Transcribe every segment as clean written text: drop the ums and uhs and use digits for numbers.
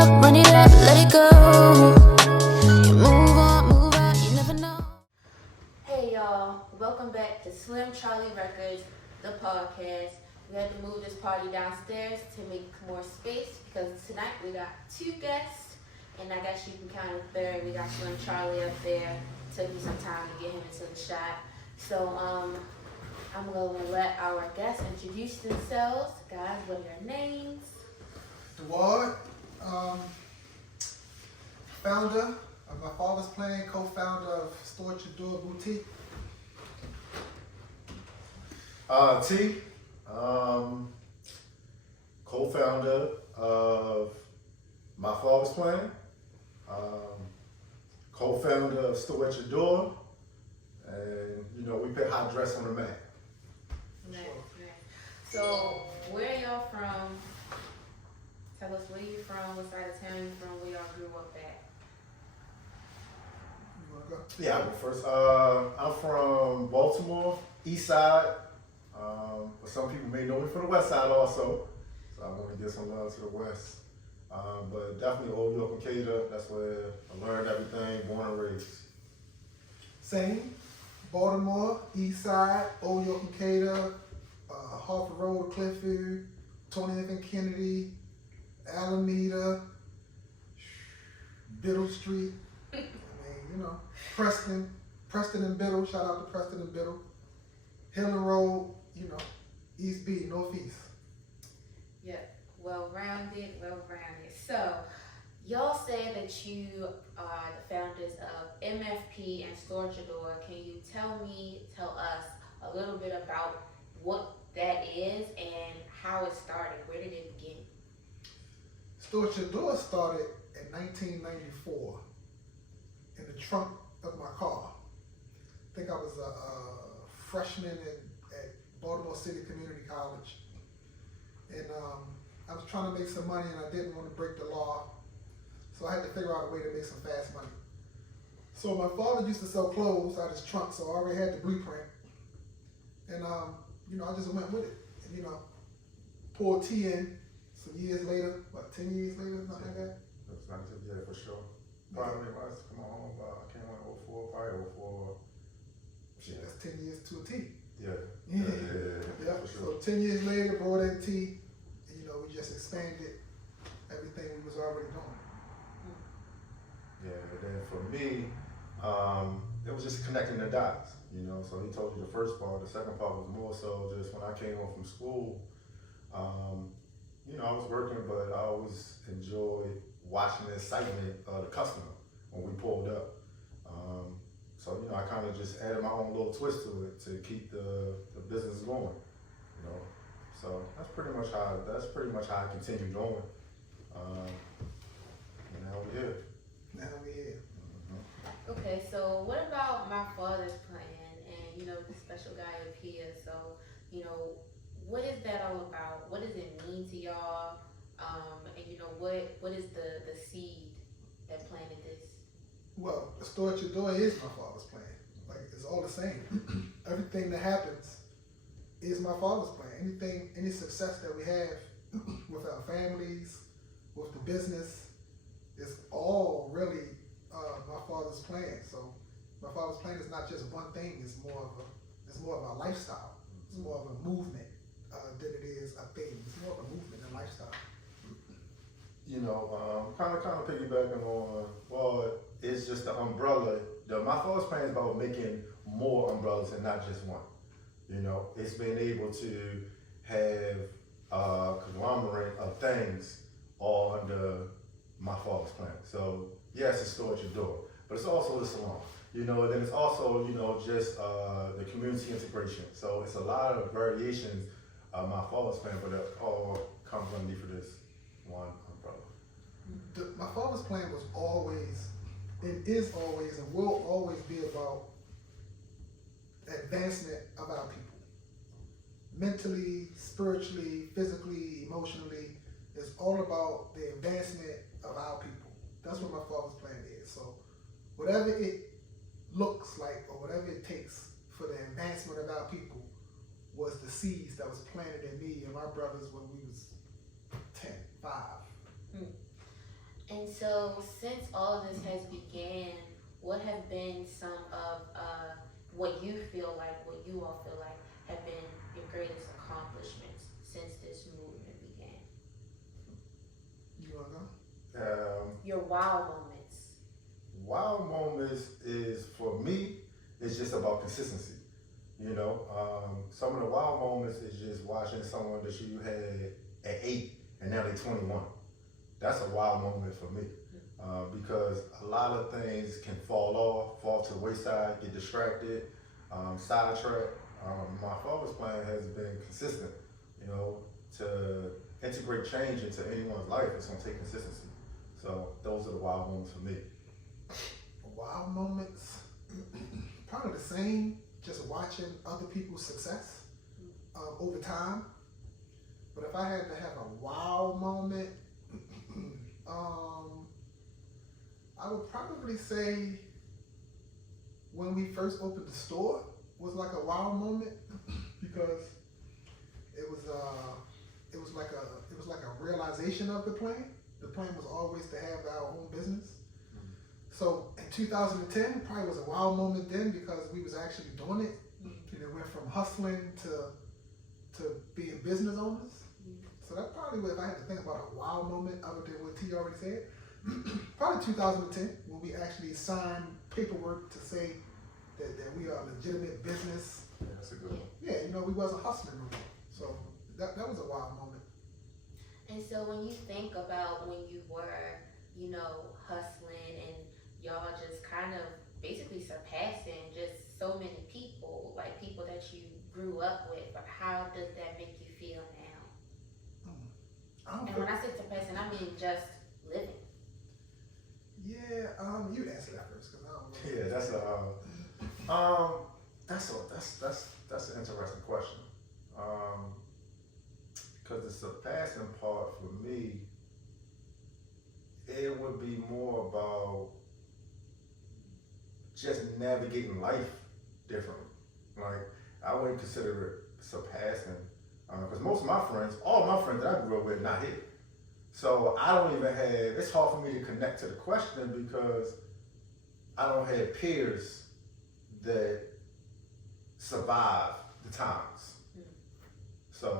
up, run it up, let it go. You move on, move out, you never know. Hey y'all, welcome back to Slim Charlie Records, the podcast. We had to move this party downstairs to make more space because tonight we got two guests, and I guess you can count a third. We got Slim Charlie up there. Took me some time to get him into the shot. So I'm going to let our guests introduce themselves. Guys, what are your names? Dawood, founder of My Father's Plan, co-founder of Dawood Tee. T, co-founder of My Father's Plan, co-founder of Store at Your Door, and we put hotdress on the map. Nice. So, where y'all from? Tell us where you from, what side of town you from, where y'all grew up at. You wanna go? Yeah, I'll go first. I'm from Baltimore, East Side, but some people may know me from the West Side also, so I want to give some love to the West. But definitely Old York and Cater, that's where I learned everything, born and raised. Same, Baltimore, East Side, Old York and Cater, Harford Road, Clifford, 20th and Kennedy, Alameda, Biddle Street, Preston and Biddle, shout out to Preston and Biddle, Hill and Road, East B, Northeast. Yep, well-rounded. So, y'all say that you are the founders of MFP and Store at Your Door. Can you tell us a little bit about what that is and how it started? Where did it begin? Store at Your Door started in 1994 in the trunk of my car. I think I was a freshman at Baltimore City Community College. And I was trying to make some money and I didn't want to break the law. So I had to figure out a way to make some fast money. So my father used to sell clothes out of his trunk, so I already had the blueprint. And I just went with it. And poured tea in some years later, 10 years later, something like that. Yeah, for sure. Probably was, come on, I came on 04, probably 04. Shit, that's 10 years to a T. Yeah, for sure. So 10 years later, brought in tea, and we just expanded everything we was already doing. Yeah, and then for me, it was just connecting the dots, so he told you the first part. The second part was more so just when I came home from school, I was working, but I always enjoyed watching the excitement of the customer when we pulled up. So, I kind of just added my own little twist to it to keep the business going, So that's pretty much how I continued going. And now we're here. Mm-hmm. Okay, so what about My Father's Plan and, the special guy up here? So, what is that all about? What does it mean to y'all? And, what is the seed that planted this? Well, the Store at Your Door is my father's plan. Like, it's all the same. Everything that happens is my father's plan. Any success that we have with our families, with the business, is all really my father's plan. So my father's plan is not just one thing. It's more of a lifestyle. It's more of a movement than it is a thing. It's more of a movement and lifestyle. Kind of piggybacking on, it's just the umbrella. My father's plan is about making more umbrellas and not just one. It's been able to have a conglomerate of things all under my father's plan. So yes, it's Store at Your Door, but it's also the salon. And then it's also, just the community integration. So it's a lot of variations of my father's plan, but it all comes underneath for this one umbrella. My father's plan was always, and is always, and will always be about advancement of our people. Mentally, spiritually, physically, emotionally, it's all about the advancement of our people. That's what my father's plan is. So whatever it looks like or whatever it takes for the advancement of our people was the seeds that was planted in me and my brothers when we was 10, 5. so, since all of this has began, what have been some of what you all feel like, have been your greatest accomplishments since this movement began? You wanna go? Your wow moments. Wow moments is, for me, it's just about consistency. You know, some of the wow moments is just watching someone that you had at 8 and now they're 21. That's a wow moment for me. Because a lot of things can fall to the wayside, get distracted, sidetracked. My father's plan has been consistent. You know, to integrate change into anyone's life, it's gonna take consistency. So those are the wow moments for me. Wow moments, probably the same. Just watching other people's success over time. But if I had to have a wow moment, I would probably say when we first opened the store was like a wow moment because it was like a realization of the plan. The plan was always to have our own business. So in 2010 probably was a wow moment then because we was actually doing it. You know, went from hustling to being business owners. So that's probably what, if I had to think about a wow moment other than what T already said, probably 2010 when we actually signed paperwork to say that we are a legitimate business. Yeah, that's a good one. Yeah, you know, we wasn't hustling no more. So that was a wow moment. And so when you think about when you were, you know, hustling and y'all just kind of basically surpassing just so many people, like people that you grew up with, but how does that make you feel now? And when I say surpassing, I mean just living. Yeah, you answer that first because I don't know. Yeah, that's an interesting question. Because the surpassing part for me, it would be more about just navigating life differently. Like, I wouldn't consider it surpassing, because most of my friends, all my friends that I grew up with, not here. So I don't even have, it's hard for me to connect to the question because I don't have peers that survive the times. So,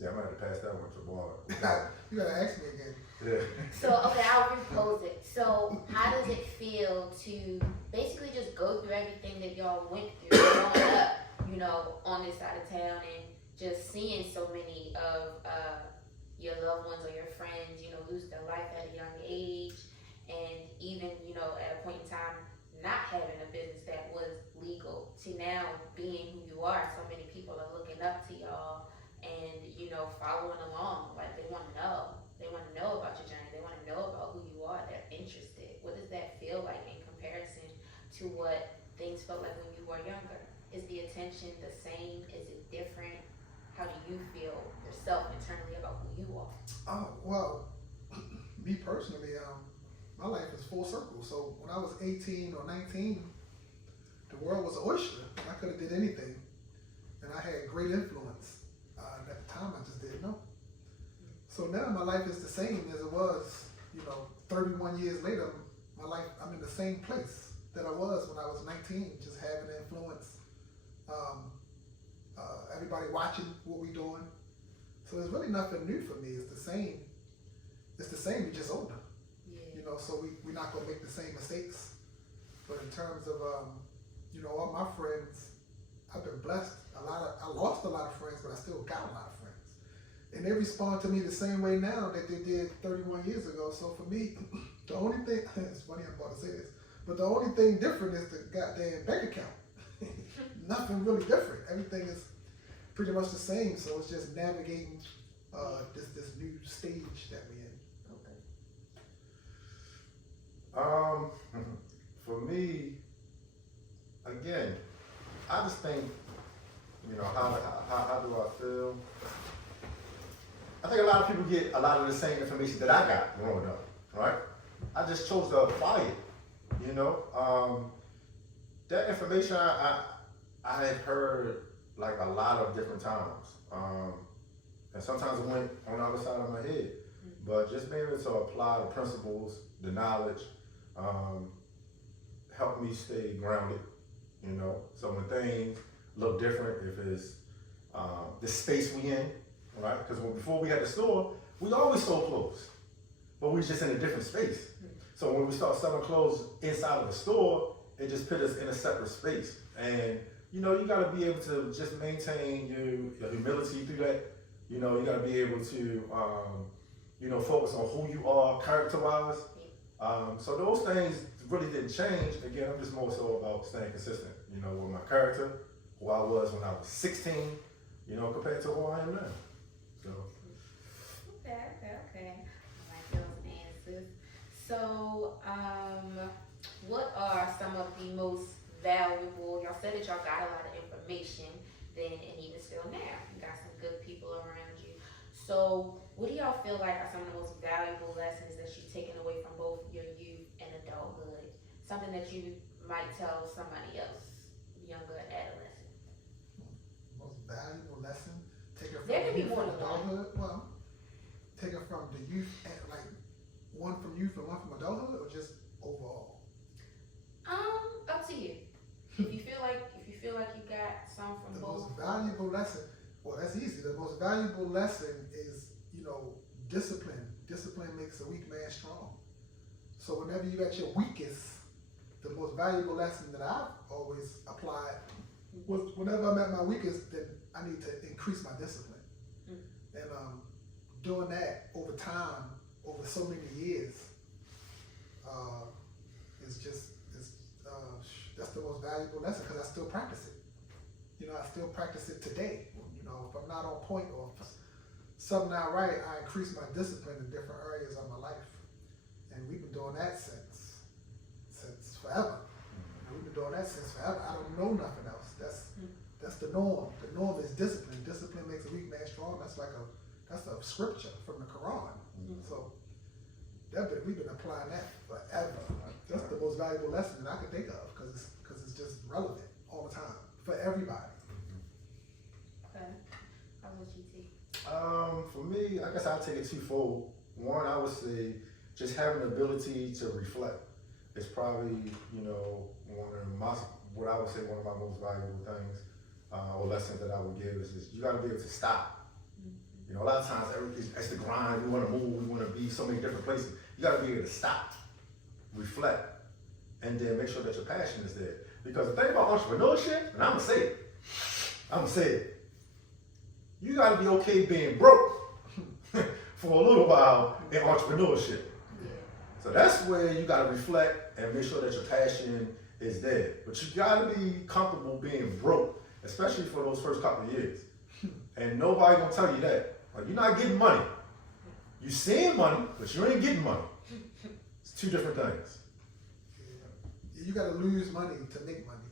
yeah, I might have to pass that one to Bob. You gotta ask me again. Yeah. So, okay, I'll repose it. So, how does it feel to basically just go through everything that y'all went through growing up, you know, on this side of town and just seeing so many of your loved ones or your friends, you know, lose their life at a young age, and even, you know, at a point in time, not having a business that was legal, to now being who you are, so many people are looking up to y'all and, you know, following along, like they want to know. They want to know about your journey. They want to know about who you are. They're interested. What does that feel like in comparison to what things felt like when you were younger? Is the attention the same? Is it different? How do you feel yourself internally about who you are? Oh, well, me personally, my life is full circle. So when I was 18 or 19, the world was an oyster. I could have did anything. And I had great influence. At the time, I just didn't know. So now my life is the same as it was, you know, 31 years later. My life, I'm in the same place that I was when I was 19, just having influence. Everybody watching what we doing. So there's really nothing new for me. It's the same. It's the same, we're just older. Yeah. You know, so we're not gonna make the same mistakes. But in terms of, you know, all my friends, I've been blessed. I lost a lot of friends, but I still got a lot of friends. And they respond to me the same way now that they did 31 years ago. So for me, the only thing, it's funny I'm about to say this, but the only thing different is the goddamn bank account. Nothing really different. Everything is pretty much the same. So it's just navigating this new stage that we're in. Okay. For me, again, I just think, you know, how do I feel? I think a lot of people get a lot of the same information that I got growing up, right? I just chose to apply it, you know? That information I had heard like a lot of different times. And sometimes it went on the other side of my head. but just being able to apply the principles, the knowledge, help me stay grounded, you know. So when things look different, if it's the space we in, right? Because before we had the store, we always sold clothes, but we was just in a different space. So when we start selling clothes inside of the store, it just put us in a separate space. And you know, you gotta be able to just maintain your humility through that. You know, you gotta be able to, you know, focus on who you are character-wise. So those things really didn't change. Again, I'm just more so about staying consistent, you know, with my character, who I was when I was 16, you know, compared to who I am now. So. Okay. I like those answers. So, what are some of the most valuable, y'all said that y'all got a lot of information then, and even still now, you got some good people around you. So, what do y'all feel like are some of the most valuable lessons that you've taken away from both your youth and adulthood? Something that you might tell somebody else, younger adolescent. Most valuable lesson taken from There can be youth more and than one. adulthood. Well, taken from the youth and like one from youth and one from adulthood, or just overall? Up to you. If you feel like you got some from The both. most valuable lesson, well, that's easy. The most valuable lesson is, you know, discipline. Discipline makes a weak man strong. So whenever you're at your weakest, the most valuable lesson that I've always applied was whenever I'm at my weakest, then I need to increase my discipline. And doing that over time, over so many years, that's the most valuable lesson, because I still practice it. You know, I still practice it today. You know, if I'm not on point or if something not right, I increase my discipline in different areas of my life. And we've been doing that since forever. And we've been doing that since forever. I don't know nothing else. That's the norm. The norm is discipline. Discipline makes a weak man strong. That's a scripture from the Quran. So we've been applying that forever. That's the most valuable lesson that I can think of, because it's just relevant all the time for everybody. Okay. How about you, T? For me, I guess I'll take it twofold. One, I would say just having the ability to reflect is probably, you know, one of my most valuable things or lessons that I would give is you got to be able to stop. You know, a lot of times it's the grind. We want to move. We want to be so many different places. You got to be able to stop, reflect, and then make sure that your passion is there. Because the thing about entrepreneurship, and I'm gonna say it, you got to be okay being broke for a little while in entrepreneurship. So that's where you got to reflect and make sure that your passion is there. But you got to be comfortable being broke, especially for those first couple of years. And nobody gonna tell you that. Like, you're not getting money. You seeing money, but you ain't getting money. It's two different things. Yeah. You got to lose money to make money.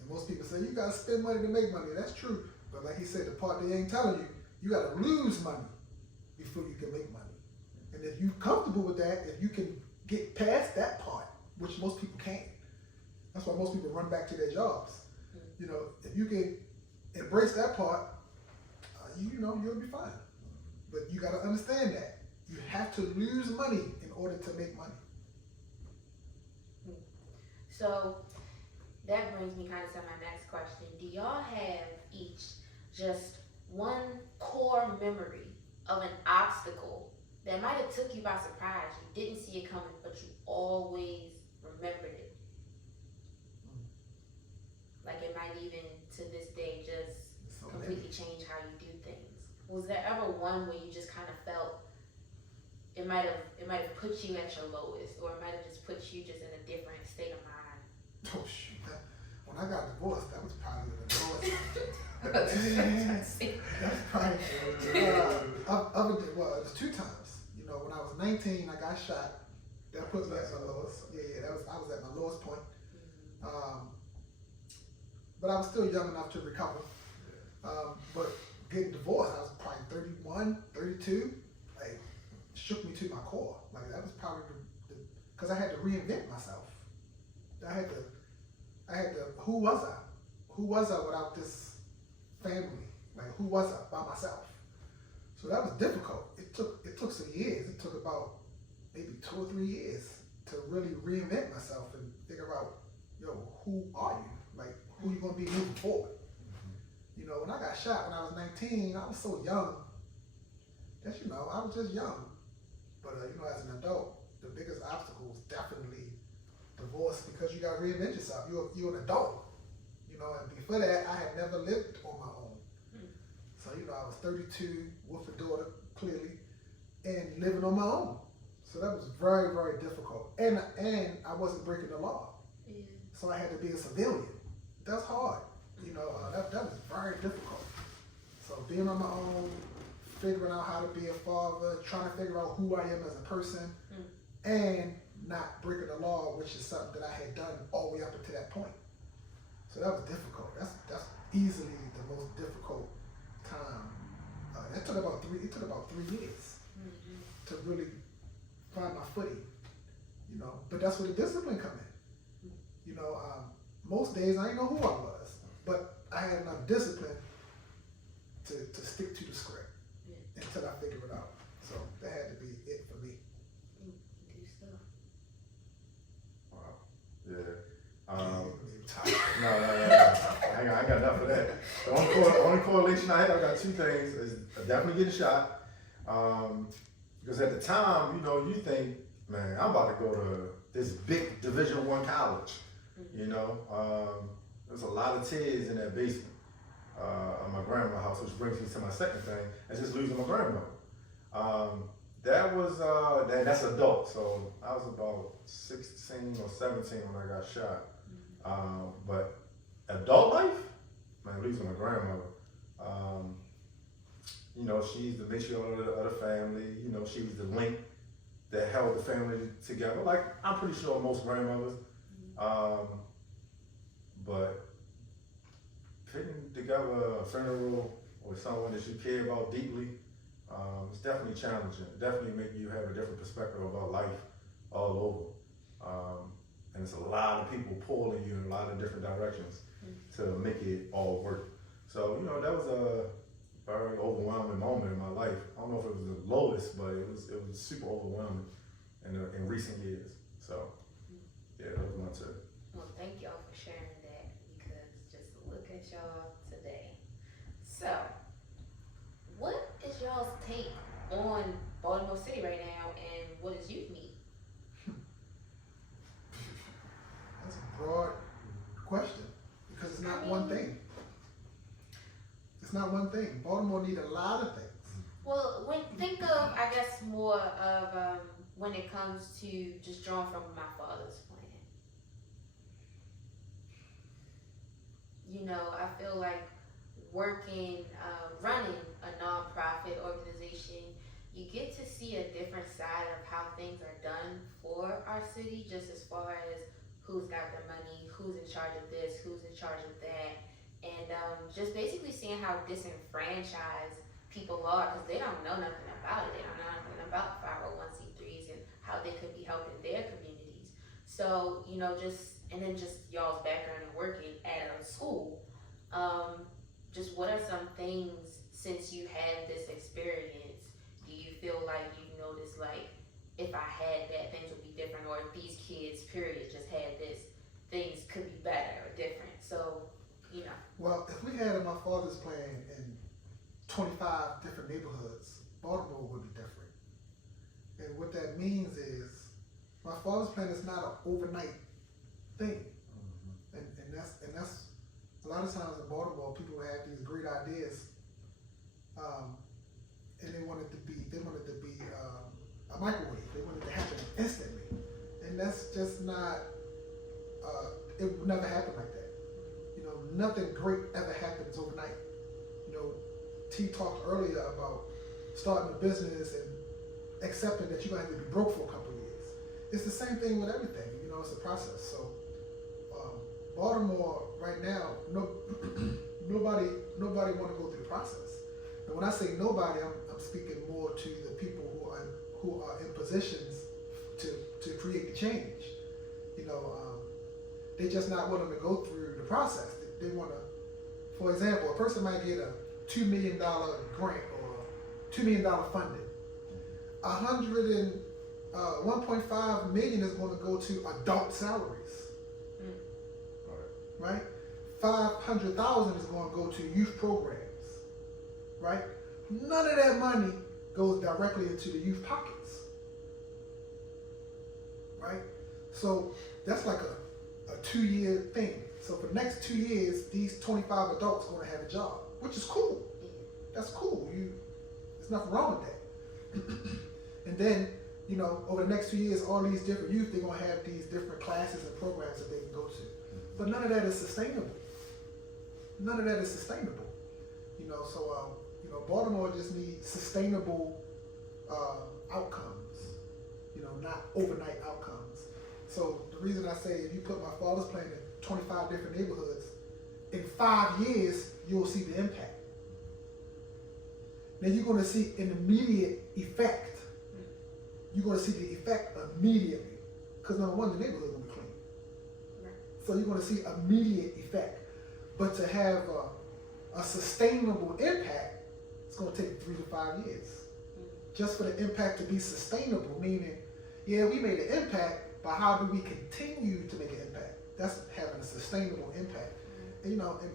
And most people say you got to spend money to make money. That's true. But like he said, the part they ain't telling you, you got to lose money before you can make money. And if you're comfortable with that, if you can get past that part, which most people can't, that's why most people run back to their jobs. You know, if you can embrace that part, you know, you'll be fine. But you got to understand that you have to lose money in order to make money. So that brings me kind of to my next question. Do y'all have each just one core memory of an obstacle that might have took you by surprise? You didn't see it coming, but you always remembered it. Like it might even to this day just completely change how you do things. Was there ever one where you just kind of felt it might have put you at your lowest, or it might have just put you just in a different state of mind? Oh shoot! When I got divorced, that was probably the lowest. That's probably well, it was 2 times. You know, when I was 19, I got shot. That put me at my lowest. I was at my lowest point. But I was still young enough to recover. But getting divorced, I was probably 31, 32. Like, shook me to my core. Like, that was probably because I had to reinvent myself. I had to, who was I? Who was I without this family? Like, who was I by myself? So So that was difficult. It took some years. It took about maybe 2 or 3 years to really reinvent myself and figure out, yo, who are you? Like, who you gonna be moving forward? You know, when I got shot when I was 19, I was so young. Just, you know, I was just young. But, you know, as an adult, the biggest obstacle was definitely divorce, because you got to reinvent yourself. You're an adult, you know, and before that, I had never lived on my own. So, you know, I was 32 with a daughter, clearly, and living on my own. So that was very, very difficult. And I wasn't breaking the law. Yeah. So I had to be a civilian. That's hard. You know, that was very difficult. So being on my own, figuring out how to be a father, trying to figure out who I am as a person, and not breaking the law, which is something that I had done all the way up until that point. So that was difficult. That's easily the most difficult time. It took about 3 years to really find my footing, you know. But that's where the discipline come in. You know, most days I didn't know who I was, but I had enough discipline to stick to the script until I figured it out. So that had to be it for me. Wow. Yeah. No. I ain't got enough of that. The only correlation I have, I got 2 things. Is definitely getting shot. Because at the time, you know, you think, man, I'm about to go to this big Division I college. You know, there's a lot of tears in that basement of my grandma's house, which brings me to my second thing, is just losing my grandmother. That was that's adult, so I was about 16 or 17 when I got shot. But adult life, man, losing my grandmother. You know, she's the matriarch of the family. You know, she was the link that held the family together. Like I'm pretty sure most grandmothers. But putting together a funeral with someone that you care about deeply, it's definitely challenging. It definitely makes you have a different perspective about life all over. And it's a lot of people pulling you in a lot of different directions to make it all work. So, you know, that was a very overwhelming moment in my life. I don't know if it was the lowest, but it was super overwhelming in recent years. So, yeah, that was my two. Well, thank y'all for sharing that, because just look at y'all today. So, what is y'all's take on Baltimore City right now, and what is youth need? That's a broad question, because it's not one thing. It's not one thing. Baltimore needs a lot of things. Well, think of, I guess, more of when it comes to just drawing from my father's plan. You know, I feel like working, running a nonprofit organization, you get to see a different side of how things are done for our city, just as far as who's got the money, who's in charge of this, who's in charge of that, and just basically seeing how disenfranchised people are, because they don't know nothing about it. They don't know nothing about 501c3s and how they could be helping their communities. So, you know, just y'all's background in working at a school, just what are some things, since you had this experience, do you feel like you noticed, like, if I had that, things would be different, or if these kids, period, just had this, things could be better or different? So, you know. Well, if we had my father's plan in 25 different neighborhoods, Baltimore would be different. And what that means is, my father's plan is not an overnight thing. And that's a lot of times in Baltimore, people have these great ideas, and they want it to be a microwave. They want it to happen instantly, and that's just not. It would never happen like that. You know, nothing great ever happens overnight. You know, T talked earlier about starting a business and accepting that you're gonna have to be broke for a couple of years. It's the same thing with everything. You know, it's a process. So, Baltimore right now, nobody want to go through the process. And when I say nobody, I'm speaking more to the people who are in positions to create the change. You know, they're just not willing to go through the process. They want to, for example, a person might get a $2 million grant or $2 million funded. 1.5 million is going to go to adult salaries, right? 500,000 is going to go to youth programs, right? None of that money goes directly into the youth pockets, right? So that's like a 2-year thing. So for the next 2 years, these 25 adults are going to have a job, which is cool. That's cool. There's nothing wrong with that. And then, you know, over the next 2 years, all these different youth, they're going to have these different classes and programs that they can go to. But none of that is sustainable. None of that is sustainable. You know, so, you know, Baltimore just needs sustainable outcomes, you know, not overnight outcomes. So the reason I say if you put my father's plan in 25 different neighborhoods, in 5 years, you'll see the impact. Now you're going to see an immediate effect. You're going to see the effect immediately. Because number one, the neighborhood will be clean. So you're going to see immediate effect. But to have a sustainable impact, it's going to take 3 to 5 years. Just for the impact to be sustainable, meaning, yeah, we made an impact, but how do we continue to make an impact? That's having a sustainable impact. And, you know, and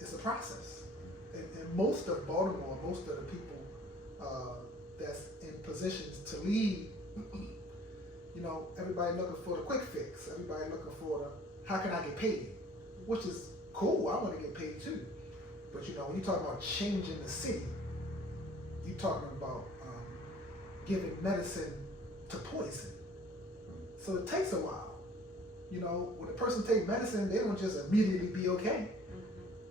it's a process. And most of Baltimore, most of the people that's in positions to lead, you know, everybody looking for the quick fix. Everybody looking for the, how can I get paid? Which is cool, I want to get paid too. But, you know, when you talk about changing the city, you're talking about giving medicine to poison. So it takes a while. You know, when a person takes medicine, they don't just immediately be okay.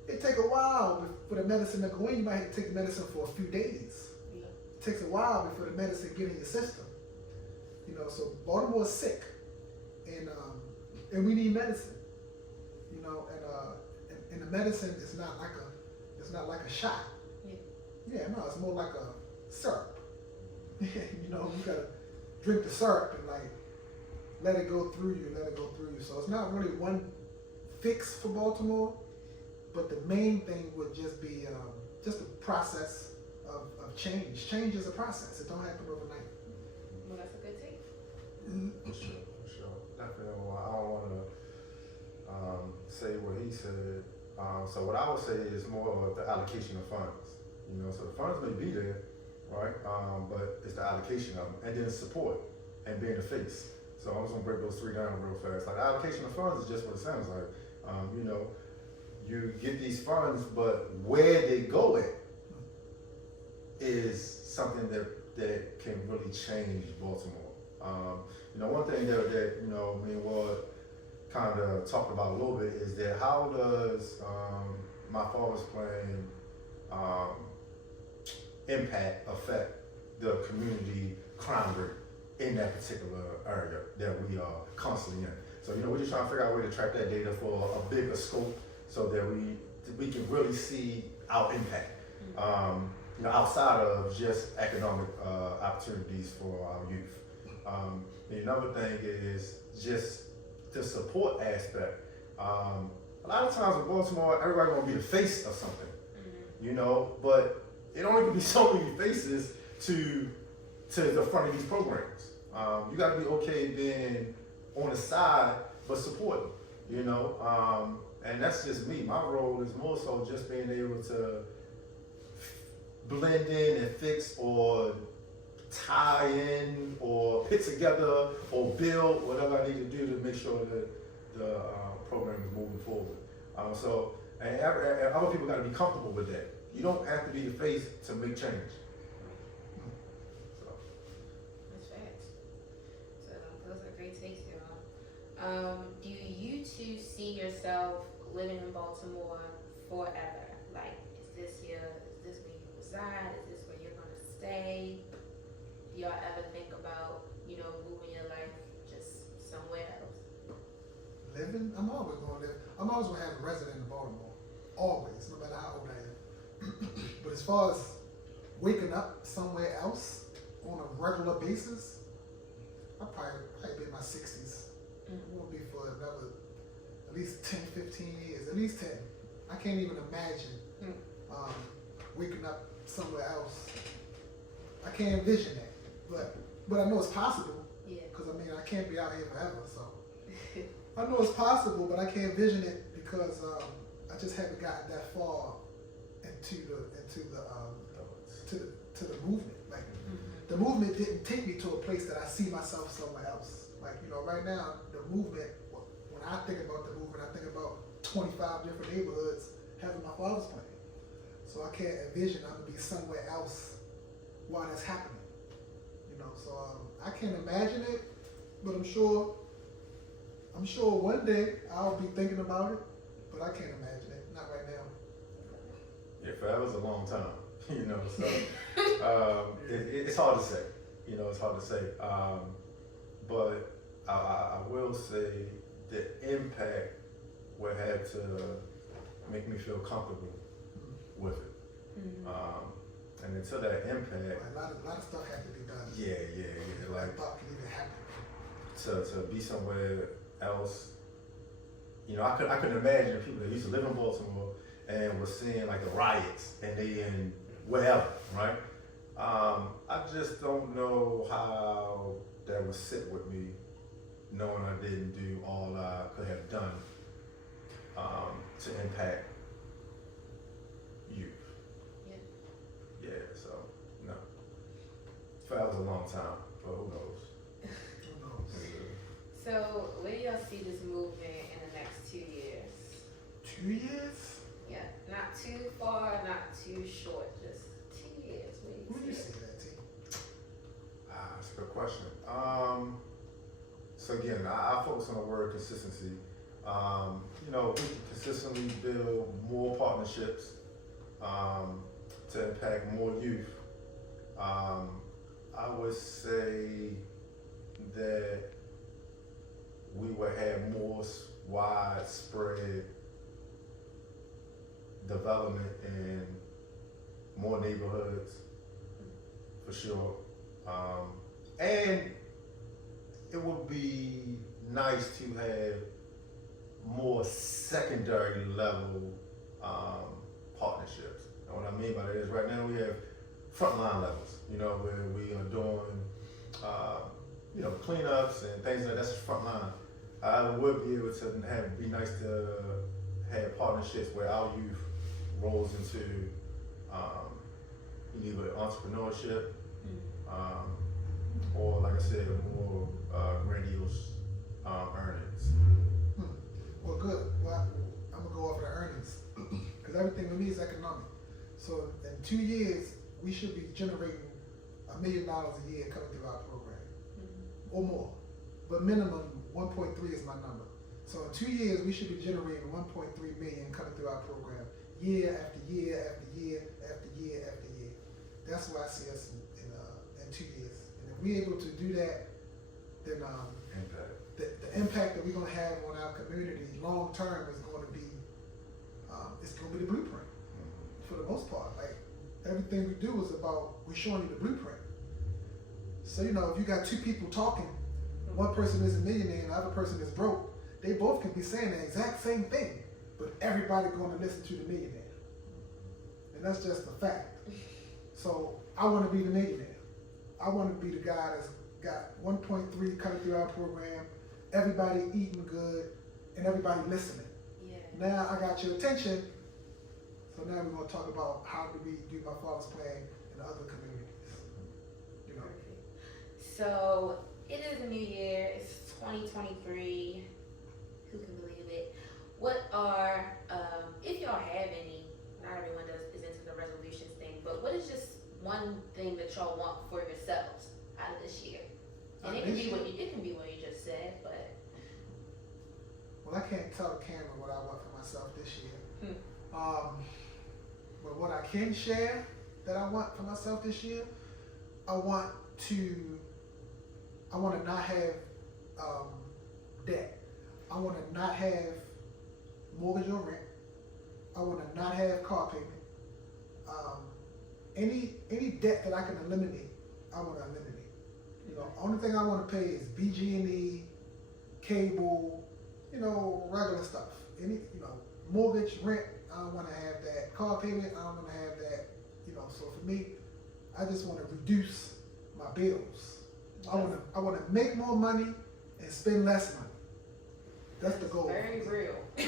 It takes a while for the medicine to go in. You might have to take medicine for a few days. It takes a while before the medicine get in your system. You know, so Baltimore is sick, and we need medicine. You know, and the medicine is not like a shot. Yeah, no, it's more like a syrup. You know, you gotta drink the syrup and like let it go through you, So it's not really one fix for Baltimore, but the main thing would just be just the process of change. Change is a process. It don't happen overnight. Well, that's a good take. For sure. Definitely. I don't want to say what he said. So what I would say is more of the allocation of funds. You know, so the funds may be there, right? But it's the allocation of them, and then support and being the face. So I'm just gonna break those 3 down real fast. Like allocation of funds is just what it sounds like. You know, you get these funds, but where they go at is something that can really change Baltimore. You know, one thing that you know, me and Ward kind of talked about a little bit is that how does my father's plan impact affect the community crime rate in that particular area that we are constantly in. So, you know, we're just trying to figure out a way to track that data for a bigger scope so that we can really see our impact, you know, outside of just economic opportunities for our youth. Another thing is just the support aspect. A lot of times in Baltimore, everybody gonna be the face of something, you know, but it only can be so many faces to the front of these programs. You gotta be okay being on the side, but supporting, you know? And that's just me. My role is more so just being able to blend in and fix or tie in or put together or build whatever I need to do to make sure that the program is moving forward. And other people gotta be comfortable with that. You don't have to be the face to make change. That's facts. So those are great takes, y'all. Do you two see yourself living in Baltimore forever? Like, is this where you reside? Is this where you're gonna stay? Do y'all ever think about, you know, moving your life just somewhere else? Living? I'm always going to live. I'm always going to have a resident in Baltimore. Always, no matter how old I am. But as far as waking up somewhere else on a regular basis, I'll probably be in my 60s. It won't be for another at least 10, 15 years. At least 10. I can't even imagine waking up somewhere else I can't envision that, but I know it's possible. Yeah. Because I mean, I can't be out here forever, so I know it's possible, but I can't envision it because I just haven't gotten that far into the movement. Like the movement didn't take me to a place that I see myself somewhere else. Like right now, the movement. When I think about the movement, I think about 25 different neighborhoods having my father's plan. So I can't envision I'm gonna be somewhere else while that's happening. So I can't imagine it, but I'm sure one day I'll be thinking about it, but I can't imagine it, not right now. Yeah, forever's a long time, so it's hard to say, it's hard to say. But I will say the impact would have to make me feel comfortable with it. And until that impact, a lot of stuff had to be done. Yeah. Like thought could even happen. To be somewhere else, I could imagine people that used to live in Baltimore and were seeing like the riots and they in wherever, right? I just don't know how that would sit with me, knowing I didn't do all I could have done to impact youth. Yeah, so no. Forever's a long time, but who knows? Who knows? So where do y'all see this movement in the next 2 years? 2 years? Yeah, not too far, not too short, just 2 years. Where do you see that, T? That's a good question. So again, I focus on the word consistency. We can consistently build more partnerships to impact more youth. I would say that we would have more widespread development in more neighborhoods, for sure. And it would be nice to have more secondary level partnerships. And what I mean by that is right now we have frontline levels, where we are doing, cleanups and things like that. That's frontline. I would be able to be nice to have partnerships where our youth rolls into either entrepreneurship, or like I said, more grandiose earnings. Well, good. Well, I'm gonna go over the earnings because everything with me is economic. So in 2 years, we should be generating $1 million a year coming through our program, or more. But minimum 1.3 is my number. So in 2 years, we should be generating 1.3 million coming through our program, year after year after year after year after year. That's where I see us in 2 years. And if we're able to do that, then the impact that we're going to have on our community long term is going to be it's going to be the blueprint for the most part. Like everything we do is about we're showing you the blueprint. So if you got two people talking, one person is a millionaire and the other person is broke, they both can be saying the exact same thing, but everybody going to listen to the millionaire, and that's just a fact. So I want to be the millionaire. I want to be the guy that's got 1.3 coming through our program, everybody eating good, and everybody listening. Yeah. Now I got your attention, so now we're going to talk about how do we do my father's plan in other communities. Perfect. So it is a new year. It's 2023. Who can believe it? What are, if y'all have any, not everyone is into the resolutions thing, but what is just one thing that y'all want for yourselves out of this year? And it can be what you just said, but. Well, I can't tell the camera what I want for myself this year. But what I can share that I want for myself this year, I want to not have debt. I want to not have mortgage or rent. I want to not have car payment. Any debt that I can eliminate, I want to eliminate. Only thing I want to pay is BG&E, cable, regular stuff. Mortgage, rent, I don't want to have that. Car payment, I don't want to have that. So for me, I just want to reduce my bills. I want to make more money and spend less money. That's the goal. Very real. Yeah,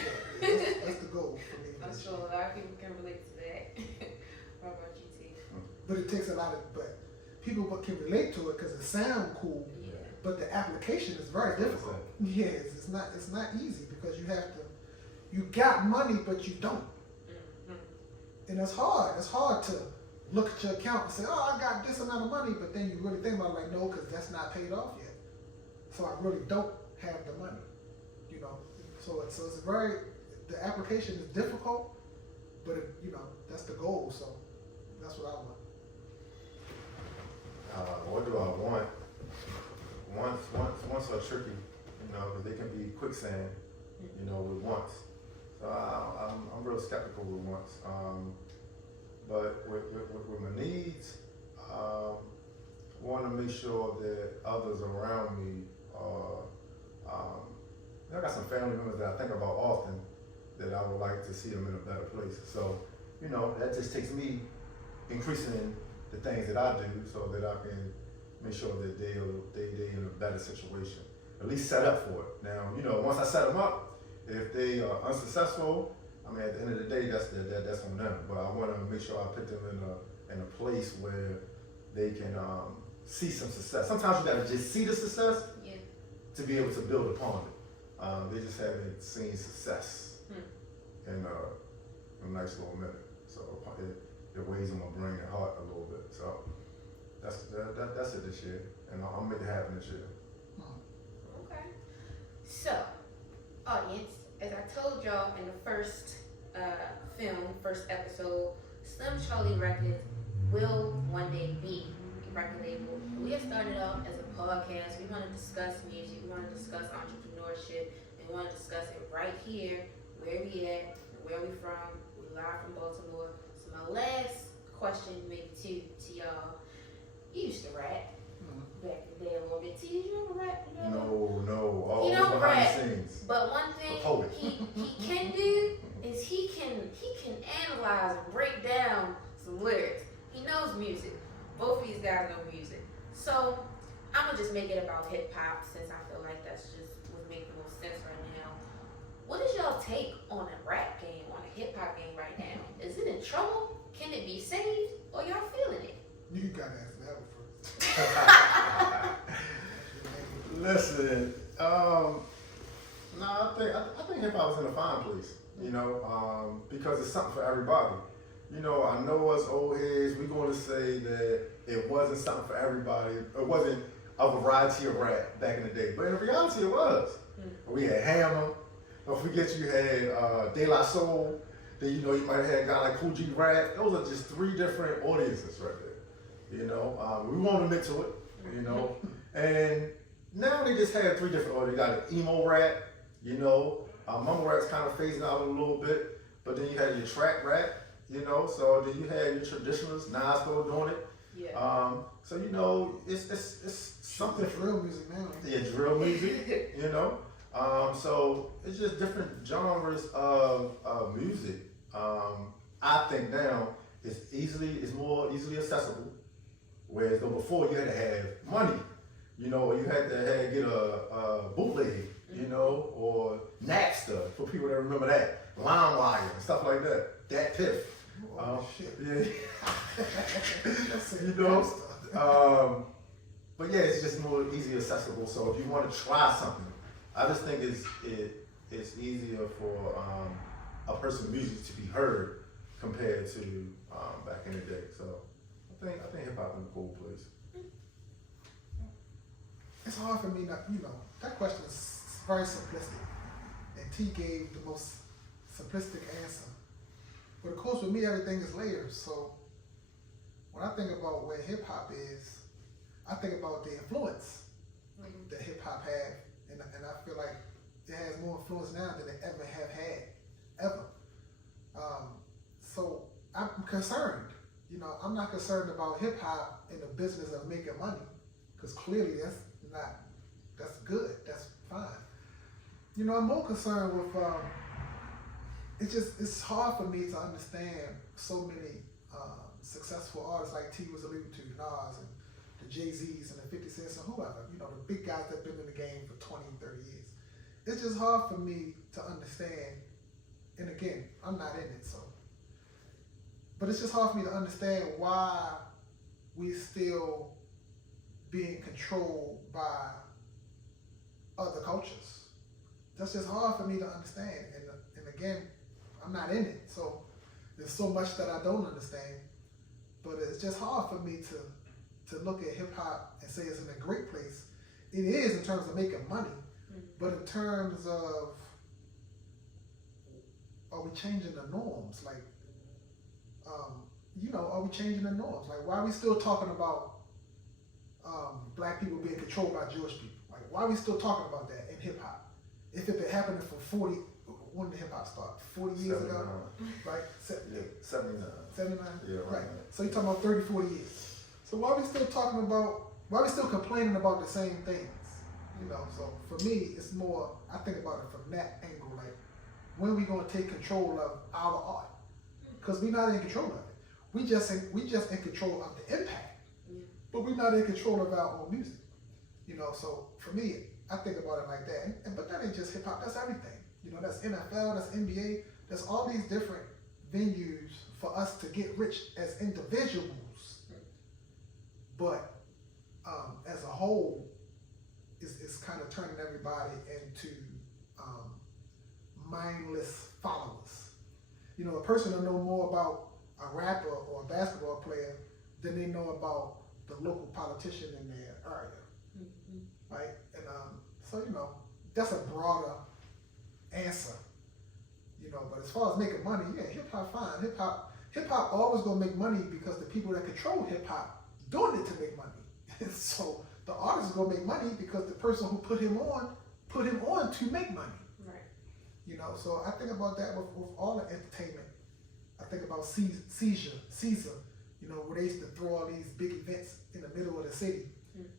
that's the goal for me. I'm sure a lot of people can relate to that. What about you, T? But it takes a lot of, but people can relate to it because it sounds cool. Yeah. But the application is very difficult. Yes, it's not easy because you got money but you don't. And it's hard. It's hard to look at your account and say, oh, I got this amount of money, but then you really think about it like, no, because that's not paid off yet. So I really don't have the money, you know. So it's the application is difficult, but that's the goal. So that's what I want. What do I want? Wants are tricky, because they can be quicksand, with wants. So I'm real skeptical with wants. But with my needs, I want to make sure that others around me I got some family members that I think about often that I would like to see them in a better place. So, that just takes me increasing the things that I do so that I can make sure that they're in a better situation. At least set up for it. Now, once I set them up, if they are unsuccessful, at the end of the day, that's on them. But I want to make sure I put them in a place where they can see some success. Sometimes you gotta just see the success to be able to build upon it. They just haven't seen success in a nice little minute. So it weighs on my brain and heart a little bit. So that's it this year, and I'll make it happen this year. Okay. So, audience, as I told y'all in the first episode, Slim Charlie Records will one day be a record label. We have started out as a podcast. We want to discuss music. We want to discuss entrepreneurship. And we want to discuss it right here, where we at, and where we from. We live from Baltimore. So my last question, maybe to y'all. You used to rap back in the day a little bit. T, did you ever rap? No. All He don't behind rap, the scenes. but one thing he can do is he can analyze and break down some lyrics. He knows music. Both of these guys know music. So I'm gonna just make it about hip hop since I feel like that's just would make the most sense right now. What is y'all take on a rap game, on a hip hop game right now? Is it in trouble? Can it be saved? Or y'all feeling it? You gotta ask that one first. Listen, I think hip hop is in a fine place, because it's something for everybody. I know us old heads, we're going to say that it wasn't something for everybody. It wasn't a variety of rap back in the day, but in reality it was. We had Hammer. Don't forget you had De La Soul. Then you might have had a guy like Cool G Rap. Those are just three different audiences right there. We won't admit to it. And now they just have three different audiences. You got an emo rap. Mumble rap's kind of phasing out a little bit, but then you had your trap rap. So then you had your traditionalists, Nas still doing it. Yeah. So it's something. It's real music now. Yeah, drill music. So it's just different genres of music. I think now it's more easily accessible, whereas though before you had to have money, or you had to get a bootleg, or Napster for people that remember that, LimeWire and stuff like that. That Piff. Shit. Yeah. That's But yeah, it's just more easily accessible. So if you want to try something, I just think it's easier for a person's music to be heard compared to back in the day. So I think hip hop is a cool place. It's hard for me not, that question is very simplistic. And T gave the most simplistic answer. But of course with me everything is layers. So when I think about where hip hop is, I think about the influence that hip hop had. And I feel like it has more influence now than it ever have had. Ever. So I'm concerned. I'm not concerned about hip hop in the business of making money. Because clearly that's good. That's fine. I'm more concerned with it's hard for me to understand so many successful artists like T was alluding to, Nas and the Jay-Z's and the 50 Cents and whoever, you know, the big guys that have been in the game for 20, 30 years. It's just hard for me to understand, and again, I'm not in it, so. But it's just hard for me to understand why we still being controlled by other cultures. That's just hard for me to understand. And again, I'm not in it, so there's so much that I don't understand. But it's just hard for me to look at hip hop and say it's in a great place. It is in terms of making money, but in terms of, are we changing the norms? Like, you know, are we changing the norms? Like, why are we still talking about black people being controlled by Jewish people? Like, why are we still talking about that in hip hop? If it been happening for 40, when did hip hop start? 40 years ago? Right? 79. 79? Yeah, right. So you're talking about 30, 40 years. So why are we still talking about, why are we still complaining about the same things? You know, so for me, it's more, I think about it from that angle, like, when are we going to take control of our art? Because we're not in control of it. We just in control of the impact, but we're not in control of our own music. You know, so for me, I think about it like that. But that ain't just hip hop, that's everything. You know, that's NFL, that's NBA, that's all these different venues for us to get rich as individuals. But as a whole, it's kind of turning everybody into mindless followers. You know, a person will know more about a rapper or a basketball player than they know about the local politician in their area, right? And so, you know, that's a broader answer, you know. But as far as making money, yeah, hip hop fine. Hip hop always gonna make money because the people that control hip hop doing it to make money. So the artist is gonna make money because the person who put him on to make money. Right. You know, so I think about that with all the entertainment. I think about Caesar, you know, where they used to throw all these big events in the middle of the city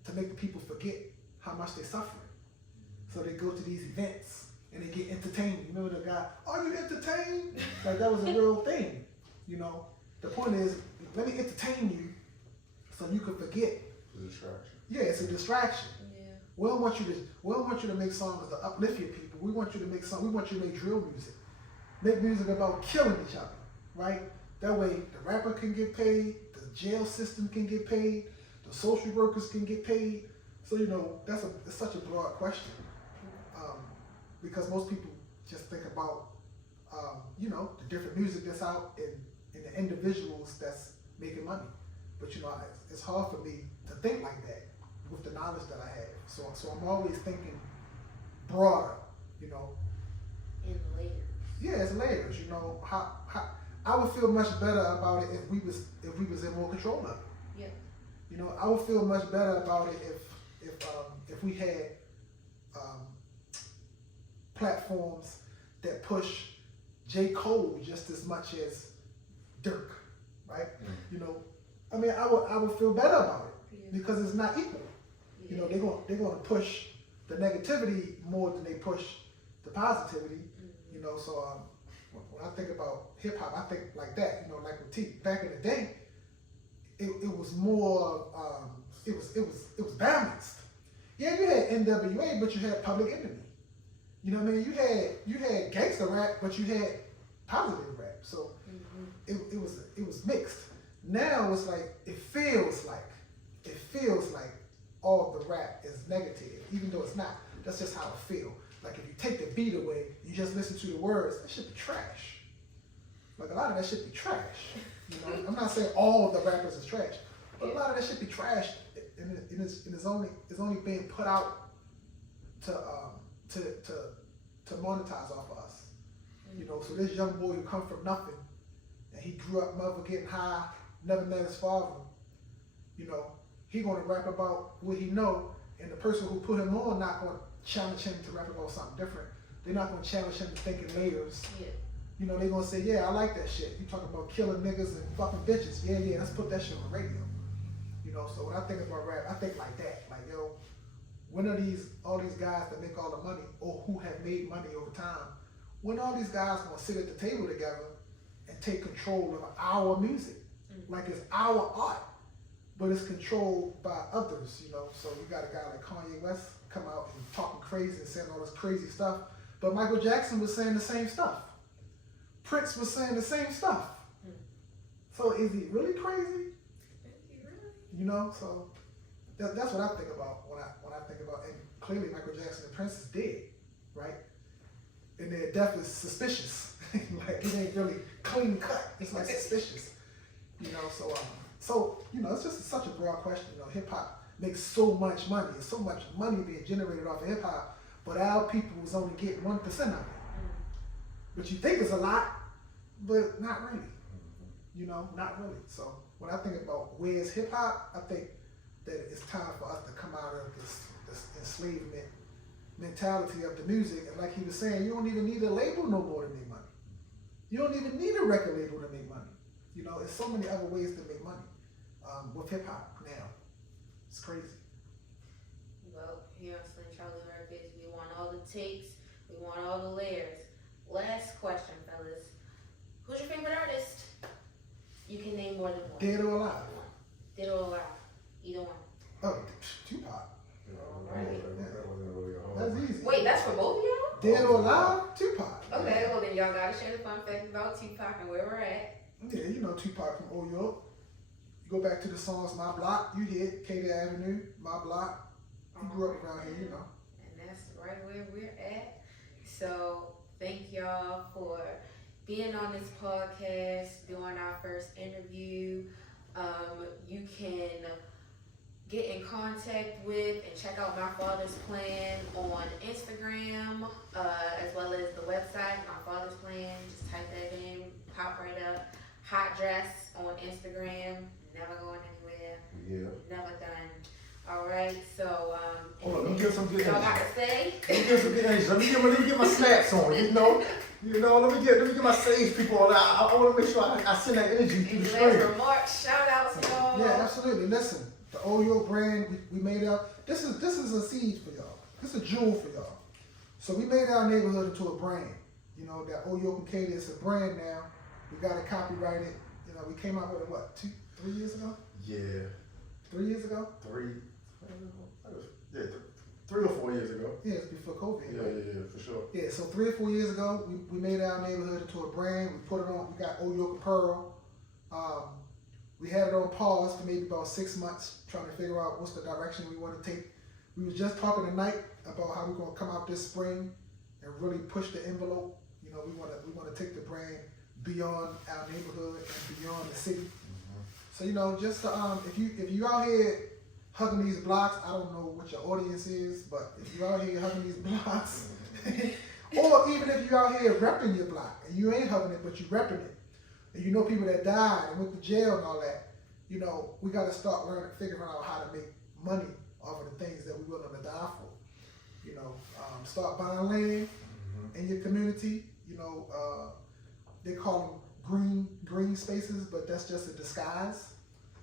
to make the people forget how much they're suffering. So they go to these events and they get entertained. You know the guy, are you entertained? Like that was a real thing. You know, the point is, let me entertain you so you can forget. It's a distraction. Yeah, it's a distraction. Yeah. We don't want you to make songs to uplift your people. We want you to make drill music. Make music about killing each other, right? That way the rapper can get paid, the jail system can get paid, the social workers can get paid. So, you know, it's such a broad question. Because most people just think about, you know, the different music that's out and the individuals that's making money. But, you know, it's hard for me to think like that with the knowledge that I have. So I'm always thinking broader, you know. In layers. Yeah, it's layers. You know, how I would feel much better about it if we was in more control of it. Yeah. You know, I would feel much better about it if we had platforms that push J. Cole just as much as Dirk, right? You know, I mean, I would feel better about it because it's not equal. You know, they're gonna push the negativity more than they push the positivity. You know, so when I think about hip hop, I think like that. You know, like with T. Back in the day, it was more. It was balanced. Yeah, you had NWA, but you had Public Enemy. You know what I mean? You had gangster rap, but you had positive rap. So it was mixed. Now it's like it feels like all of the rap is negative, even though it's not. That's just how it feels. Like if you take the beat away, you just listen to the words, that shit be trash. Like a lot of that shit be trash. You know, I'm not saying all of the rappers is trash, but a lot of that shit be trash, and it's only being put out to monetize off of us. You know, so this young boy who come from nothing, and he grew up mother getting high, never met his father. You know, he gonna rap about what he know, and the person who put him on not gonna challenge him to rap about something different. They're not gonna challenge him to think in layers. Yeah. You know, they're gonna say, yeah, I like that shit. You talking about killing niggas and fucking bitches. Yeah, let's put that shit on the radio. You know, so when I think about rap, I think like that. Like, yo, when are all these guys that make all the money or who have made money over time, when are all these guys gonna sit at the table together and take control of our music? Like it's our art, but it's controlled by others, you know. So you got a guy like Kanye West come out and talking crazy and saying all this crazy stuff, but Michael Jackson was saying the same stuff. Prince was saying the same stuff. So is he really crazy? You know, so that's what I think about when I think about, and clearly Michael Jackson and Prince is dead, right? And their death is suspicious. Like it ain't really clean cut. It's like suspicious. You know, so you know, it's just such a broad question. You know, hip hop makes so much money. There's so much money being generated off of hip hop, but our people was only getting 1% of it. But you think it's a lot, but not really. You know, not really. So when I think about where's hip hop, I think that it's time for us to come out of this enslavement mentality of the music. And like he was saying, you don't even need a label no more to make money. You don't even need a record label to make money. You know, there's so many other ways to make money with hip hop now. It's crazy. Well, here on Slim Charlie Records, we want all the takes, we want all the layers. Last question, fellas. Who's your favorite artist? You can name more than one. Dead or alive? Dead or alive. Either one. Oh, Tupac. Alright. That's easy. Wait, that's for both of y'all? Dead or alive? Tupac. Okay, well then y'all gotta share the fun fact about Tupac and where we're at. Yeah, you know Tupac from Old York. You go back to the songs My Block, you hit Katy Avenue, My Block. You grew up around here, you know. And that's right where we're at. So thank y'all for being on this podcast, doing our first interview. You can get in contact with and check out My Father's Plan on Instagram, as well as the website, My Father's Plan. Just type that in, pop right up. Hotdress on Instagram, never going anywhere. Yeah. Never done. All right, so Hold on, let me get some good y'all energy. got to say. Let me get some good energy. Let me get my snaps on. You know. Let me get my sage people on. I want to make sure I send that energy through the Last stream. remarks, shout outs, y'all. Yeah, absolutely. Listen, the Old York brand we made up. This is a seed for y'all. This is a jewel for y'all. So we made our neighborhood into a brand. You know, that Old York and Katy is a brand now. We got it copyrighted. You know, we came out with it, what, 3 years ago? Yeah. 3 years ago? 3 or 4 years ago. Yeah, it's before COVID. Yeah, right? yeah, for sure. Yeah, so 3 or 4 years ago, we made our neighborhood into a brand. We put it on, we got Old York Apparel. We had it on pause for maybe about 6 months, trying to figure out what's the direction we want to take. We was just talking tonight about how we're going to come out this spring and really push the envelope. You know, we want to take the brand beyond our neighborhood and beyond the city. Mm-hmm. So, you know, just if you out here hugging these blocks, I don't know what your audience is, but if you out here hugging these blocks, or even if you out here repping your block and you ain't hugging it, but you repping it, and you know people that died and went to jail and all that, you know, we got to start figuring out how to make money off of the things that we're willing to die for. You know, start buying land in your community. You know, they call them green spaces, but that's just a disguise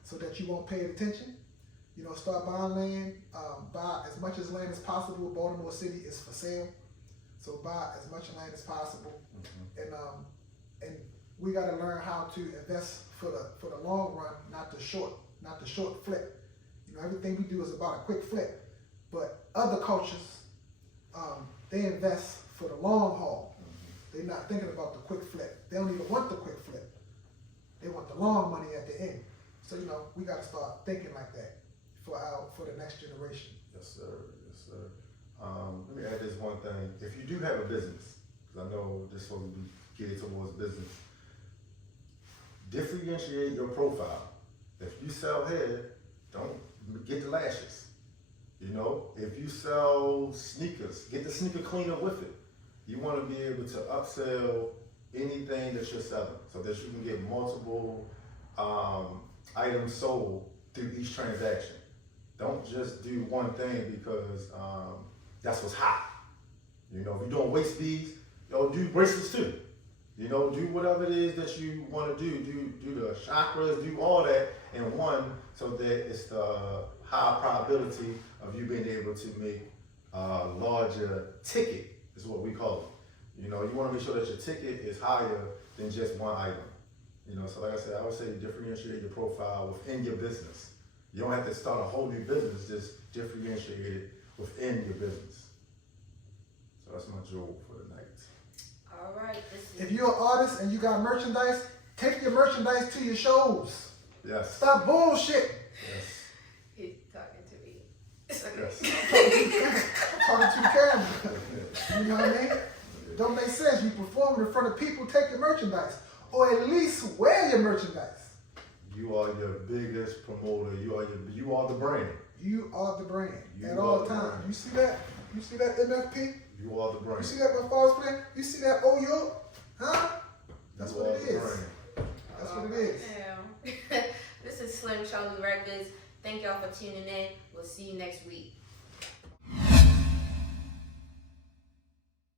so that you won't pay attention. You know, start buying land, buy as much as land as possible. Baltimore City is for sale, so buy as much land as possible. And we got to learn how to invest for the long run, not the short flip. You know, everything we do is about a quick flip, but other cultures, they invest for the long haul. They're not thinking about the quick flip. They don't even want the quick flip. They want the long money at the end. So, you know, we got to start thinking like that for the next generation. Yes, sir. Yes, sir. Let me add this one thing. If you do have a business, because I know this will be geared towards business, differentiate your profile. If you sell hair, don't get the lashes. You know, if you sell sneakers, get the sneaker cleaner with it. You want to be able to upsell anything that you're selling so that you can get multiple items sold through each transaction. Don't just do one thing because that's what's hot. You know, if you're doing waist beads, do bracelets too. You know, do whatever it is that you want to do. Do the chakras, do all that in one so that it's the high probability of you being able to make a larger ticket is what we call it. You know, you want to make sure that your ticket is higher than just one item. You know, so like I said, I would say differentiate your profile within your business. You don't have to start a whole new business, just differentiate it within your business. So that's my jewel for the night. All right, this is. If you're an artist and you got merchandise, take your merchandise to your shows. Yes. Stop bullshit. Yes. He's talking to me. Yes. I'm talking to the camera. You know what I mean? It don't make sense. You perform in front of people, take your merchandise. Or at least wear your merchandise. You are your biggest promoter. You are the brand. You are the brand You at are all the times. brand. You see that? You see that MFP? You are the brand. You see that my father's plan? You see that OYO? Huh? That's You what are it the is. brand. That's what it is. Damn. This is Slim Charlie Records. Thank y'all for tuning in. We'll see you next week.